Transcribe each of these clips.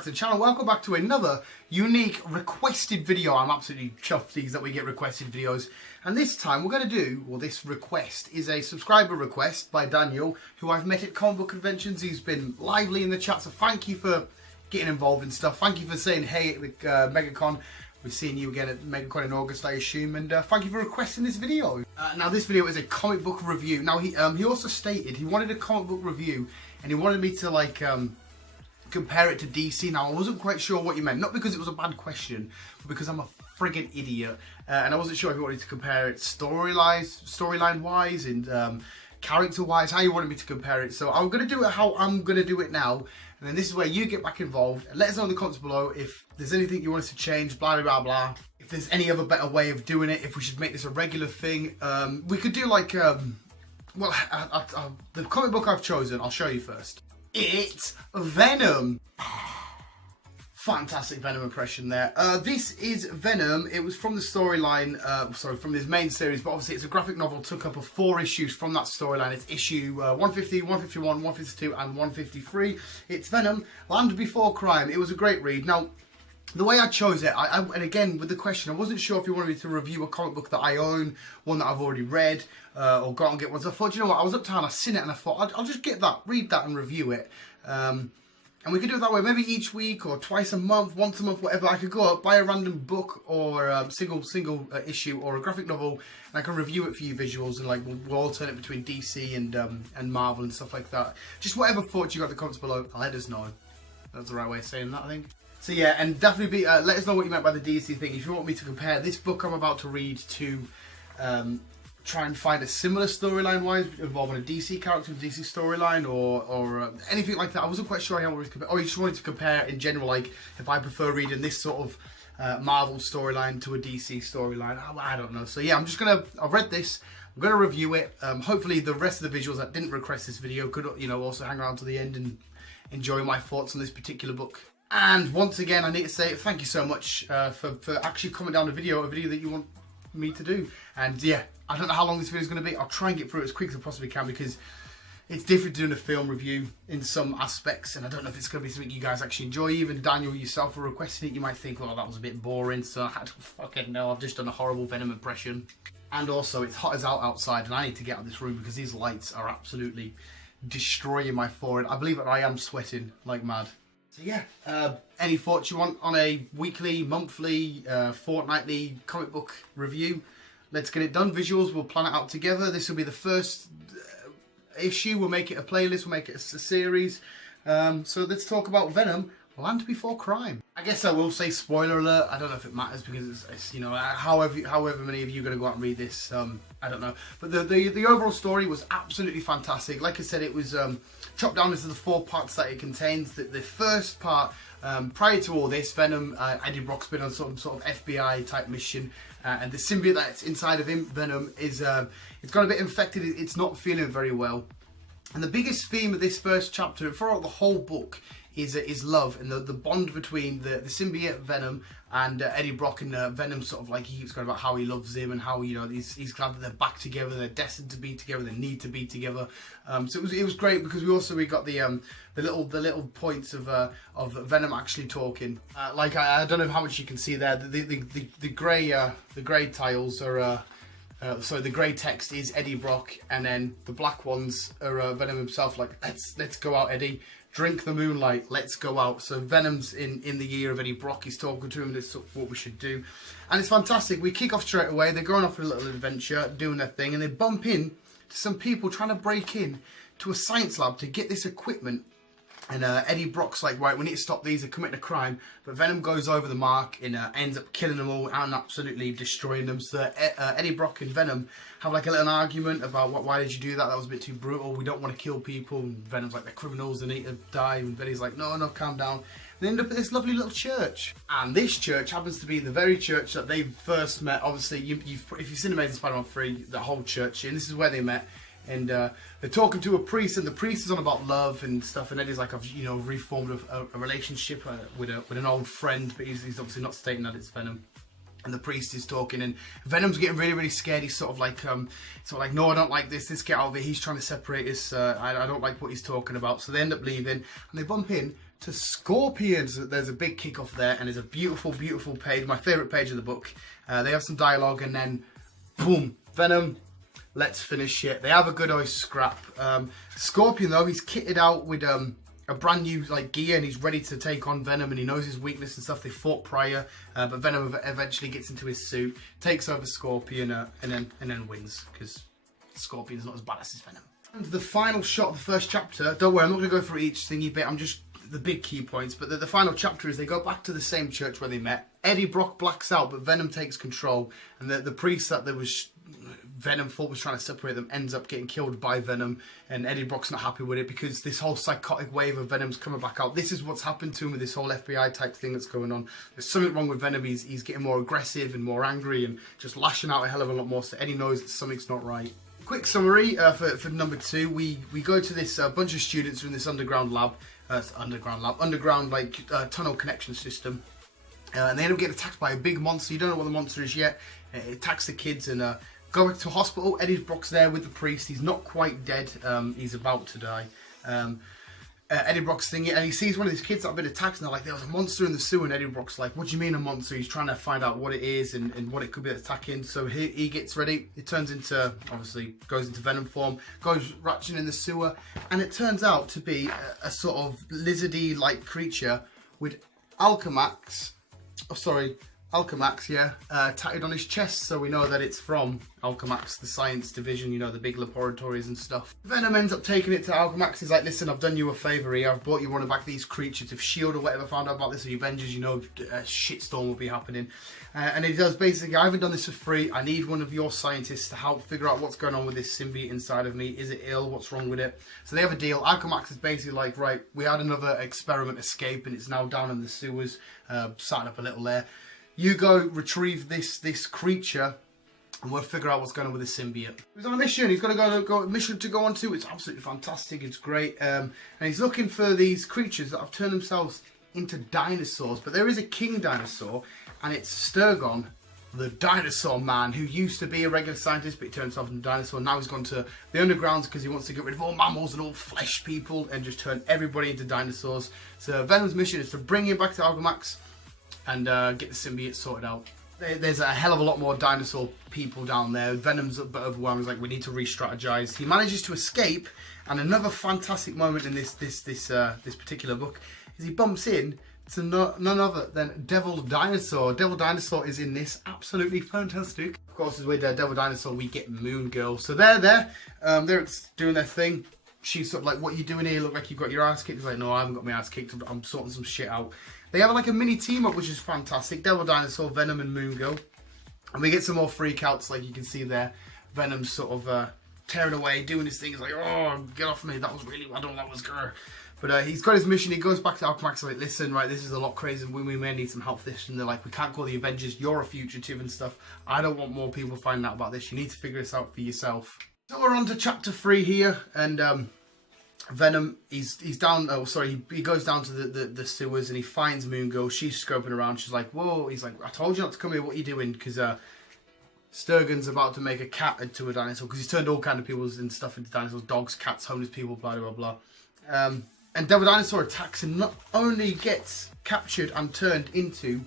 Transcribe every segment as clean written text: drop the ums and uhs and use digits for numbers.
back to the channel. Welcome back to another unique requested video. I'm absolutely chuffed these that we get requested videos. And this time we're going to do, well, this request is a subscriber request by Daniel, who I've met at comic book conventions. He's been lively in the chat, so thank you for getting involved in stuff. Thank you for saying hey at MegaCon. We're seeing you again at MegaCon in August, I assume, and thank you for requesting this video. Now, this video is a comic book review. Now, he also stated he wanted a comic book review, and he wanted me to like compare it to DC. Now, I wasn't quite sure what you meant, not because it was a bad question, but because I'm a friggin' idiot, and I wasn't sure if you wanted to compare it storyline-wise and character-wise, how you wanted me to compare it. So I'm going to do it how I'm going to do it now, and then this is where you get back involved, and let us know in the comments below if there's anything you want us to change, blah, blah, blah, blah. If there's any other better way of doing it, if we should make this a regular thing. We could do like, well, the comic book I've chosen, I'll show you first. It's Venom. Fantastic Venom impression there. This is Venom. It was from the storyline, sorry, from this main series, but obviously it's a graphic novel, took up 4 issues from that storyline. It's issue 150, 151, 152 and 153. It's Venom, Land Before Crime. It was a great read. Now, the way I chose it, and again with the question, I wasn't sure if you wanted me to review a comic book that I own, one that I've already read, or go out and get one. So I thought, you know what, I was uptown, I seen it, and I thought, I'll just get that, read that and review it. And we could do it that way, maybe each week, or twice a month, once a month, whatever. I could go out, buy a random book, or single issue, or a graphic novel, and I can review it for you visuals, and like, we'll alternate between DC and Marvel and stuff like that. Just whatever thoughts you got in the comments below, let us know. That's the right way of saying that, I think. So yeah, and definitely let us know what you meant by the DC thing. If you want me to compare this book I'm about to read to try and find a similar storyline-wise involving a DC character, a DC storyline, or anything like that. I wasn't quite sure how I wanted to compare. Or you just wanted to compare in general, like if I prefer reading this sort of Marvel storyline to a DC storyline. I don't know. So yeah, I've read this. I'm gonna review it. Hopefully the rest of the visuals that didn't request this video could, you know, also hang around to the end and enjoy my thoughts on this particular book. And once again, I need to say thank you so much for actually coming down a video that you want me to do. And yeah, I don't know how long this video is going to be. I'll try and get through it as quick as I possibly can, because it's different doing a film review in some aspects, and I don't know if it's going to be something you guys actually enjoy. Even Daniel yourself for requesting it, you might think, well, that was a bit boring, so I don't fucking know, I've just done a horrible Venom impression. And also, it's hot as hell outside, and I need to get out of this room because these lights are absolutely destroying my forehead. I believe that I am sweating like mad. So yeah, any thoughts you want on a weekly, monthly, fortnightly comic book review? Let's get it done. Visuals, we'll plan it out together. This will be the first issue. We'll make it a playlist, we'll make it a series. So let's talk about Venom, Land Before Crime. I guess I will say spoiler alert. I don't know if it matters, because it's you know, however many of you are going to go out and read this, I don't know. But the overall story was absolutely fantastic. Like I said, it was chopped down into the 4 parts that it contains. The first part, prior to all this, Venom, Eddie Brock's been on some sort of FBI type mission, and the symbiote that's inside of him, Venom, is it's got a bit infected. It's not feeling very well. And the biggest theme of this first chapter, and throughout the whole book, is love, and the bond between the symbiote Venom and Eddie Brock. And Venom sort of like, he keeps going about how he loves him, and how, you know, he's glad that they're back together, they're destined to be together, they need to be together. So it was great, because we got the little points of Venom actually talking. Like I don't know how much you can see there. The grey tiles are. So the grey text is Eddie Brock, and then the black ones are Venom himself. Like, let's go out, Eddie. Drink the moonlight. Let's go out. So Venom's in the year of Eddie Brock. He's talking to him. That's what we should do, and it's fantastic. We kick off straight away. They're going off on a little adventure, doing their thing, and they bump in to some people trying to break in to a science lab to get this equipment. And Eddie Brock's like, right, we need to stop these, they're committing a crime. But Venom goes over the mark and ends up killing them all and absolutely destroying them. So Eddie Brock and Venom have like a little argument about why did you do that? That was a bit too brutal. We don't want to kill people. And Venom's like, they're criminals, they need to die. And Eddie's like, no, calm down. And they end up at this lovely little church. And this church happens to be the very church that they first met. Obviously, if you've seen Amazing Spider-Man 3, the whole church, and this is where they met. And they're talking to a priest, and the priest is on about love and stuff. And Eddie's like, I've, you know, reformed a relationship with an old friend, but he's obviously not stating that it's Venom. And the priest is talking, and Venom's getting really, really scared. He's sort of like, no, I don't like this. Let's get out of it. He's trying to separate us. I don't like what he's talking about. So they end up leaving, and they bump in to Scorpions. There's a big kickoff there, and there's a beautiful, beautiful page, my favourite page of the book. They have some dialogue, and then, boom, Venom, let's finish it. They have a good old scrap. Scorpion, though, he's kitted out with a brand new like gear, and he's ready to take on Venom, and he knows his weakness and stuff. They fought prior, but Venom eventually gets into his suit, takes over Scorpion, and then wins, because Scorpion's not as badass as Venom. And the final shot of the first chapter, don't worry, I'm not going to go through each thingy bit, I'm just the big key points, but the final chapter is they go back to the same church where they met. Eddie Brock blacks out, but Venom takes control, and the priest that there was Venom thought was trying to separate them ends up getting killed by Venom, and Eddie Brock's not happy with it because this whole psychotic wave of Venom's coming back out. This is what's happened to him with this whole FBI type thing that's going on. There's something wrong with Venom. He's getting more aggressive and more angry and just lashing out a hell of a lot more, so Eddie knows that something's not right. Quick summary for number 2, we go to this bunch of students in this underground lab, underground like tunnel connection system, and they end up getting attacked by a big monster. You don't know what the monster is yet. It attacks the kids and go back to hospital. Eddie Brock's there with the priest. He's not quite dead. He's about to die. Eddie Brock's thinking, and he sees one of these kids that have been attacked, and they're like, there was a monster in the sewer, and Eddie Brock's like, what do you mean a monster? He's trying to find out what it is and what it could be attacking. So he gets ready. It turns into, obviously, goes into Venom form, goes ratcheting in the sewer, and it turns out to be a sort of lizardy-like creature with Alchemax, tattooed on his chest, so we know that it's from Alchemax, the science division, you know, the big laboratories and stuff. Venom ends up taking it to Alchemax. He's like, listen, I've done you a favour here. I've brought you one of back these creatures. If S.H.I.E.L.D. or whatever found out about this, or the Avengers, you know, a shitstorm will be happening. And he does basically, I haven't done this for free. I need one of your scientists to help figure out what's going on with this symbiote inside of me. Is it ill? What's wrong with it? So they have a deal. Alchemax is basically like, right, we had another experiment escape, and it's now down in the sewers, starting up a little there. You go retrieve this creature, and we'll figure out what's going on with the symbiote. He's on a mission. He's got a mission to go on to. It's absolutely fantastic. It's great. And he's looking for these creatures that have turned themselves into dinosaurs. But there is a king dinosaur, and it's Sturgon, the dinosaur man, who used to be a regular scientist, but he turned himself into a dinosaur. Now he's gone to the undergrounds because he wants to get rid of all mammals and all flesh people and just turn everybody into dinosaurs. So Venom's mission is to bring him back to Alchemax and get the symbiote sorted out. There's a hell of a lot more dinosaur people down there. Venom's a bit overwhelmed. He's like, we need to re-strategize. He manages to escape, and another fantastic moment in this particular book is he bumps in to none other than Devil Dinosaur. Devil Dinosaur is in this, absolutely fantastic. Of course, as with Devil Dinosaur, we get Moon Girl. So they're doing their thing. She's sort of like, what are you doing here? Look like you got your ass kicked. He's like, no, I haven't got my ass kicked. I'm sorting some shit out. They have like a mini team up, which is fantastic. Devil Dinosaur, Venom, and Moon Girl. And we get some more freakouts, like you can see there. Venom's sort of tearing away, doing his thing. He's like, oh, get off me. That was really, I don't know, that was good. But he's got his mission. He goes back to Alchemax, like, listen, right, this is a lot crazier. We may need some help for this. And they're like, we can't call the Avengers. You're a fugitive and stuff. I don't want more people finding out about this. You need to figure this out for yourself. So we're on to chapter 3 here, and Venom, he's down, he goes down to the sewers, and he finds Moon Girl. She's scoping around. She's like, whoa. He's like, I told you not to come here. What are you doing? Because Sturgon's about to make a cat into a dinosaur, because he's turned all kind of people and stuff into dinosaurs. Dogs, cats, homeless people, blah, blah, blah. And Devil Dinosaur attacks and not only gets captured and turned into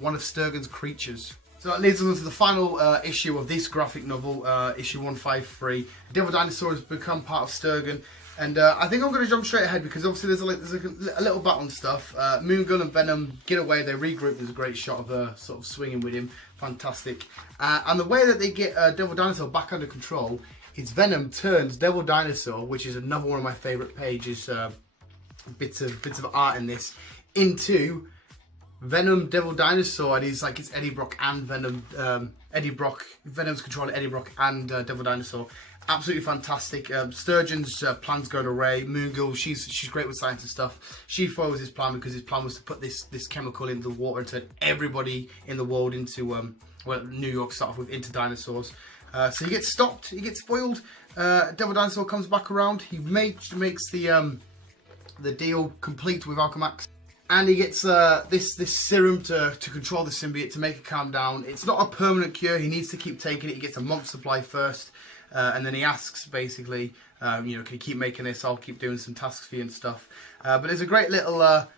one of Sturgon's creatures. So that leads us to the final issue of this graphic novel, issue 153. Devil Dinosaur has become part of Sturgon. And I think I'm going to jump straight ahead, because obviously there's a little battle and stuff. Moon Girl and Venom get away, they regroup. There's a great shot of her sort of swinging with him. Fantastic. And the way that they get Devil Dinosaur back under control is Venom turns Devil Dinosaur, which is another one of my favourite pages, bits of art in this, into Venom, Devil Dinosaur, and he's like, it's Eddie Brock and Venom. Venom's controlling Eddie Brock and Devil Dinosaur. Absolutely fantastic. Sturgeon's plans go to Ray. Moon Girl, she's great with science and stuff. She follows his plan, because his plan was to put this chemical into the water and turn everybody in the world into, well, New York start off with, into dinosaurs. So he gets stopped, he gets spoiled. Devil Dinosaur comes back around. He makes the deal complete with Alchemax. And he gets this serum to control the symbiote, to make it calm down. It's not a permanent cure. He needs to keep taking it. He gets a month's supply first. and then he asks basically, you know, can you keep making this? I'll keep doing some tasks for you and stuff. But there's a great little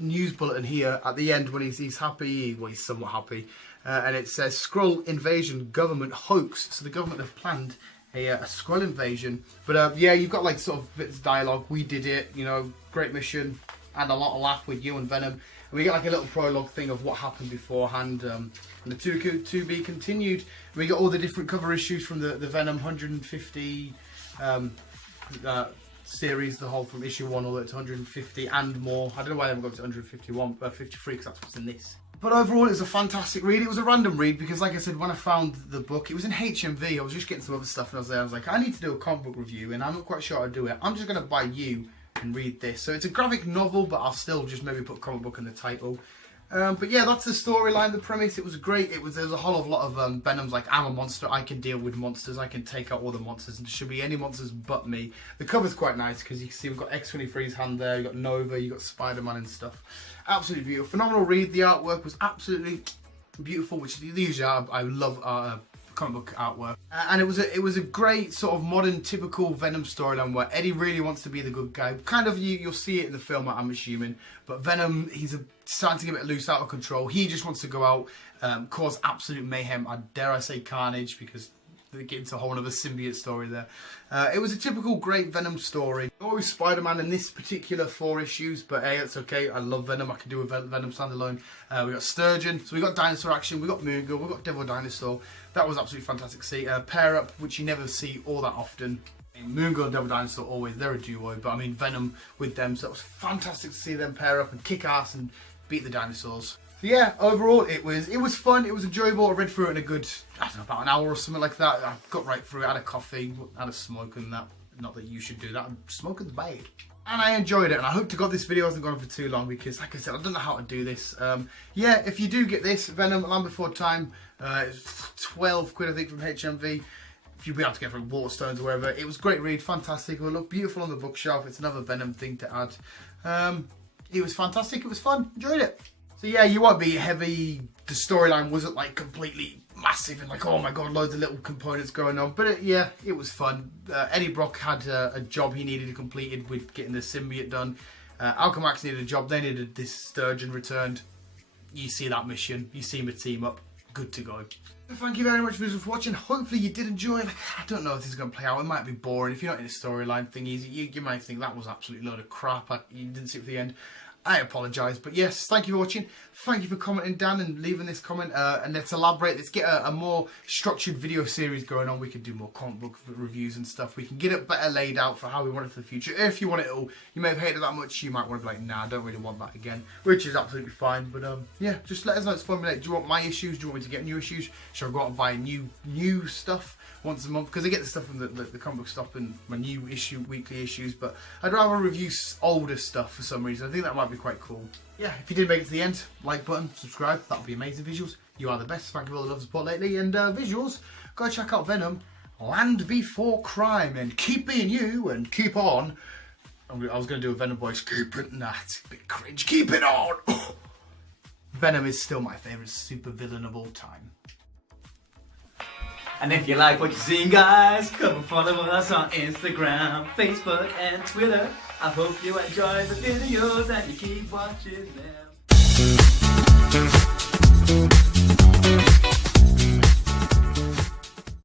news bulletin here at the end when he's happy. Well, he's somewhat happy, and it says Skrull invasion government hoax. So the government have planned a Skrull invasion. But yeah, you've got like sort of bits of dialogue. We did it, you know, great mission, and a lot of laugh with you and Venom. And we get like a little prologue thing of what happened beforehand. And the to be continued. We got all the different cover issues from the Venom 150 series, the whole from issue 1 all the way to 150 and more. I don't know why they haven't got to 151, 53 because that's what's in this. But overall, it was a fantastic read. It was a random read because, like I said, when I found the book, it was in HMV. I was just getting some other stuff and I was there. I was like, I need to do a comic book review and I'm not quite sure how to do it. I'm just going to buy you and read this. So it's a graphic novel, but I'll still just maybe put comic book in the title. But yeah, that's the storyline, the premise. It was great. There's a whole lot of Venom's like, I'm a monster, I can deal with monsters, I can take out all the monsters, and there should be any monsters but me. The cover's quite nice because you can see we've got X-23's hand there, you've got Nova, you've got Spider-Man and stuff. Absolutely beautiful. Phenomenal read. The artwork was absolutely beautiful, which usually I love comic book artwork. And it was a great sort of modern typical Venom storyline where Eddie really wants to be the good guy. Kind of you'll see it in the film, I'm assuming. But Venom, he's starting to get a bit loose, out of control. He just wants to go out, cause absolute mayhem. Dare I say carnage, because they get into a whole other symbiote story there. It was a typical great Venom story. Always Spider-Man in this particular 4 issues, but hey, it's okay. I love Venom. I can do a Venom standalone. We got Sturgeon, so we got dinosaur action. We got Moon Girl. We got Devil Dinosaur. That was absolutely fantastic to see. Pair up, which you never see all that often. Moon Girl and Devil Dinosaur always, they're a duo, but I mean Venom with them, so it was fantastic to see them pair up and kick ass and beat the dinosaurs. So yeah, overall it was fun, it was enjoyable. I read through it in a good, I don't know, about an hour or something like that. I got right through it, had a coffee, had a smoke and that. Not that you should do that, smoking's bad. And I enjoyed it, and I hope to God this video hasn't gone on for too long because, like I said, I don't know how to do this. Yeah, if you do get this, Venom, Land Before Time, it's 12 quid I think from HMV. If you'll be able to get it from Waterstones or wherever. It was a great read, fantastic. It will look beautiful on the bookshelf. It's another Venom thing to add. It was fantastic, it was fun, enjoyed it. So yeah, you won't be heavy. The storyline wasn't like completely massive and like, oh my god, loads of little components going on. But yeah, it was fun. Eddie Brock had a job he needed completed with getting the symbiote done. Alchemax needed a job, they needed this Sturgeon returned. You see that mission, you see him team up, good to go. So thank you very much for watching. Hopefully you did enjoy. Like, I don't know if this is going to play out. It might be boring. If you're not in the storyline thingies, you might think that was absolutely load of crap. You didn't see it for the end. I apologise, but yes, thank you for watching. Thank you for commenting down and leaving this comment. And let's elaborate. Let's get a more structured video series going on. We can do more comic book reviews and stuff. We can get it better laid out for how we want it for the future. If you want it all, you may have hated it that much. You might want to be like, nah, I don't really want that again, which is absolutely fine. But yeah, just let us know. It's formulate. Do you want my issues? Do you want me to get new issues? Should I go out and buy new stuff once a month? Because I get the stuff from the comic book stuff and my new issue, weekly issues. But I'd rather review older stuff for some reason. I think that might be quite cool. Yeah, if you did make it to the end, like button, subscribe, that would be amazing. Visuals, you are the best. Thank you for all the love and support lately. And visuals, go check out Venom, Land Before Crime, and keep being you and keep on. I was going to do a Venom voice. Keep it, nah, it's a bit cringe. Keep it on. Venom is still my favourite super villain of all time. And if you like what you're seeing, guys, come and follow us on Instagram, Facebook, and Twitter. I hope you enjoy the videos and you keep watching them.